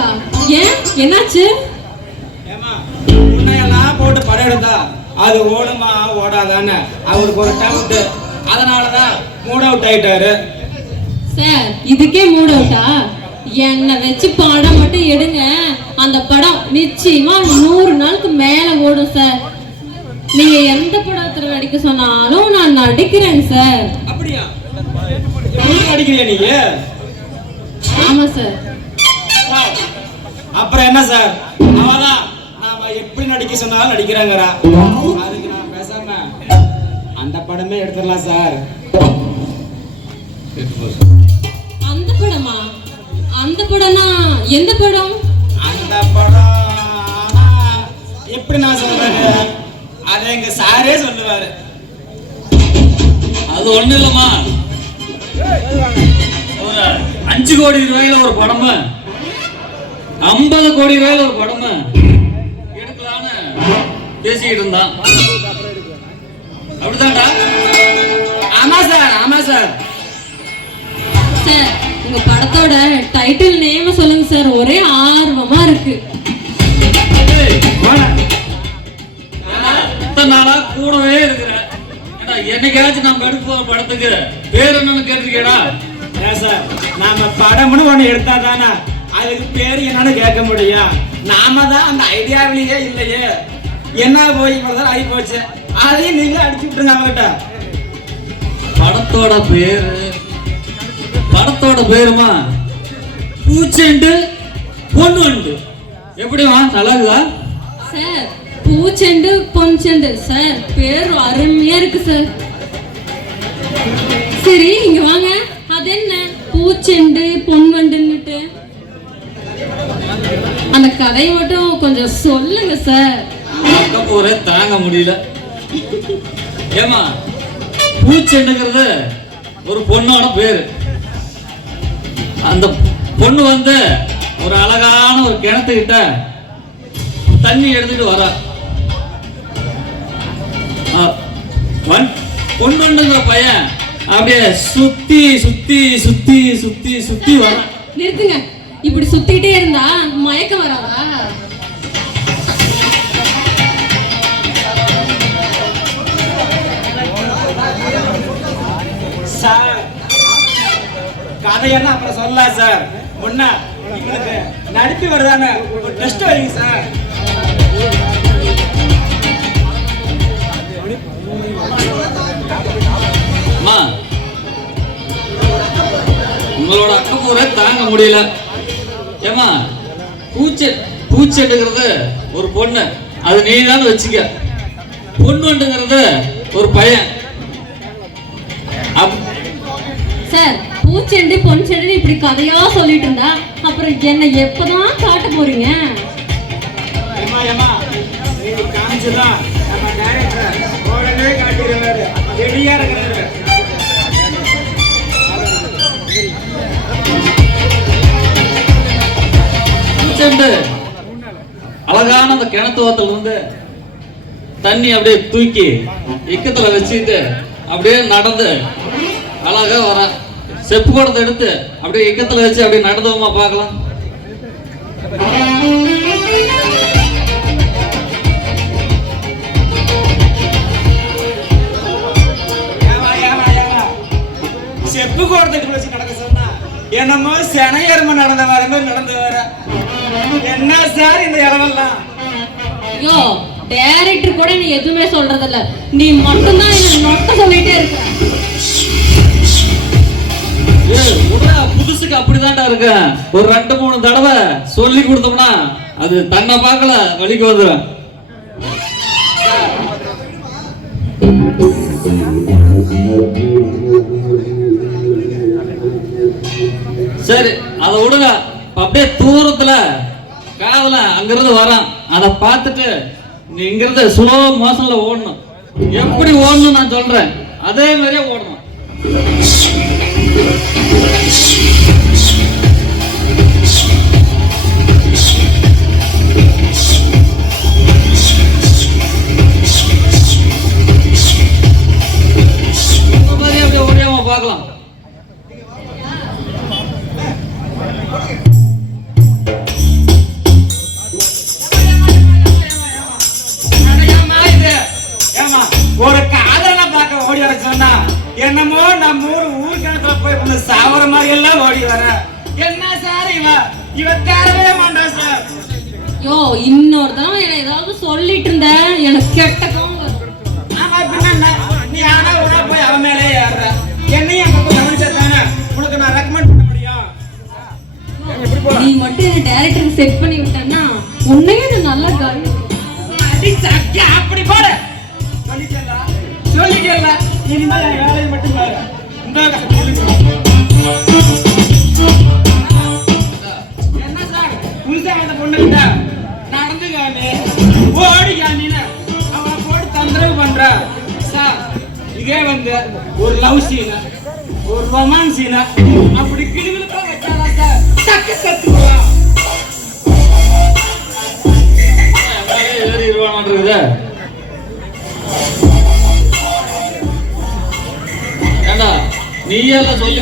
அவுட்டா? ஏன், என்னாச்சு? ஏமா உன்னையெல்லாம் போட்டு படம் எடுத்தா அது ஓடுமா ஓடாதான்னு அவருக்கு ஒரு டவுட். அதனாலதான் மூட் அவுட் ஆயிட்டாரு. சார், இதுக்கே மூட் அவுட்டா? என்னை வச்சு படம் மட்டும் எடுங்க, அந்த படம் நிச்சயமா 100 நாளுக்கு மேல ஓடும் சார். நீங்க எந்த படத்துல நடிக்க சொன்னாலும் நான் நடிக்கிறேன் சார். அப்படியா? நடிக்கிறியா நீ? ஆமா சார். அப்புறம் என்ன சார், அவதான் நாம எப்படி நடிக்க சொன்னாலும் நடிக்கிறாங்கறா. அதுக்கு நான் பேசாம அந்த படமே எடுத்துடலாம் சார். அந்த படமா? அந்த படம்னா எந்த படம்? அந்த படம் எப்படி நான் சொல்றது, அதை எங்க சாரே சொல்லுவாரு. அது ஒண்ணு இல்லம்மா, ஒரு 5 கோடி ரூபாயில ஒரு படம், 50 கோடி ரூபாயில ஒரு படம் எடுக்கலான்னு பேசிக்கிட்டு இருந்தான். அப்படித்தான்டா? ஆமா சார், ஆமா சார். சார், உங்க படத்தோட டைட்டில் நேம் சொல்லுங்க சார், ஒரே ஆர்வமா இருக்கு. இத்தனை நாளா கூடவே இருக்கிறேன், என்னைக்காச்சும் நம்ம எடுக்க போற படத்துக்கு பேர் என்னன்னு கேட்டிருக்கேடா? ஏன் சார், நாம படம்னு ஒண்ணு எடுத்தா தானே அதுக்கு பேரு என்னன்னு கேட்க முடியும். நாம தான் அந்த ஐடியாவிலேயே இல்லையே. என்ன போய் இவ்வளவுதான் ஆகி போச்சு, அதையும் நீங்க அடிச்சு விட்டுருங்க அவங்ககிட்ட. படத்தோட பேருமா பூச்செண்டு பொன்வண்டு. எப்படிமா, நல்லா இருக்குதா சார்? பூச்செண்டு பொன்செண்டு சார், பேர் அருமையா இருக்கு சார். சரி, இங்க வாங்க. அது என்ன பூச்செண்டு பொன்வண்டுன்னுட்டு? அந்த கதையை மட்டும் கொஞ்சம் சொல்லுங்க சார். போறே தாங்க முடியல. ஏமா, பூச்செண்டுங்கிறது ஒரு பொண்ணோட பேரு. அந்த பொண்ணு வந்து ஒரு அழகான ஒரு கிணத்துக்கிட்ட தண்ணி எடுத்துட்டு வர பொண்ணுங்கிற பையன் அப்படியே சுத்தி சுத்தி சுத்தி சுத்தி சுத்தி வர. நிறுத்துங்க, இப்படி சுத்திட்டே இருந்தா மயக்கம் வராதா? சார், கதையெல்லாம் அப்புறம் சொல்லலாம் சார். முன்ன உங்களுக்கு நடிப்பு வருதானே ஒரு டெஸ்ட் வைங்க சார். உங்களோட அக்கப்பூரை தாங்க முடியல. ஏமா, பூச்செண்டுங்கிறது ஒரு பொண்ணு, அது நீதான் வச்சுக்க. பொண்ணுங்கிறது ஒரு பையன். சார், பூச்செண்டு பொன்செண்டு இப்படி கதையா சொல்லிட்டு இருந்தா அப்புறம் என்ன எப்பதான் காட்ட போறீங்க? காமிச்சுதான் நம்ம டைரக்டர் உடனே காட்டிடுவாரு. ரெடியா இருக்கிறாரு. பூச்செண்டு அழகான அந்த கிணத்துவத்துல இருந்து தண்ணி அப்படியே தூக்கி இக்கத்துல வச்சுட்டு அப்படியே நடந்து அழகா வர. செப்பு குடத்தை எடுத்து அப்படியே இக்கத்துல வச்சு அப்படியே நடந்தவமா பார்க்கலாம். செப்பு குடத்தை வச்சு நடக்க சொன்னா என்னமோ செனையர்ம நடந்த வர மாதிரி நடந்து வர. என்ன சார் இந்த இடமெல்லாம்? யோ, டைரக்டர் கூட நீ எதுவுமே சொல்றது இல்ல, நீ மட்டும்தான் என்ன நொட்ட சொல்லிட்டே இருக்க. புதுசுக்கு அப்படிதான்டா இருக்க. ஒரு 2-3 தடவை சொல்லி கொடுத்தோம்னா அது தன்னை பார்க்கல வலிக்கு வந்துடும். சரி, அதை விடுங்க. அப்படியே தூரத்துல காதல அங்கிருந்து வரான், அதை பார்த்துட்டு நீ இங்கிருந்து ஸ்லோ மோஷன்ல ஓடணும். எப்படி ஓடணும் நான் சொல்றேன், அதே மாதிரியே ஓடணும். பார்க்கலாம். இவன் தரவே மாட்டான் சார். யோ இன்னொரு தடவை என்ன ஏதாவது சொல்லிட்டு இருந்த எனக்கு கெட்ட கோவம் வரும். ஆமா பின்ன என்ன? நீ ஆனா உடனே போய் அவன் மேலே ஏறுற. என்னையும் அந்த பக்கம் கவனிச்சா தானே உனக்கு நான் ரெக்கமெண்ட் பண்ண முடியும். நீ மட்டும் என்ன டைரக்டருக்கு செட் பண்ணி விட்டேன்னா உன்னையே நான் நல்லா கவனிப்பேன். அடி சக்கி அப்படி போடு. சொல்லிட்டேல்ல இனிமேல் என் வேலையை மட்டும் பாரு. இந்த என்ன சார் புதுசா வந்த பொண்ணுகிட்ட நடந்து காமி ஓடி காமின்னு அவனை போட்டு தொந்தரவு பண்ற சார். இதே வந்து ஒரு லவ் சீனு ஒரு ரொமான்ஸ் சீனு அப்படி கிளிவிலுக்கா வச்சாதான் சார் டக்கு கத்துக்குவா. ஏறி இருவானான்றது ஏண்டா நீ எல்லாம் சொல்லி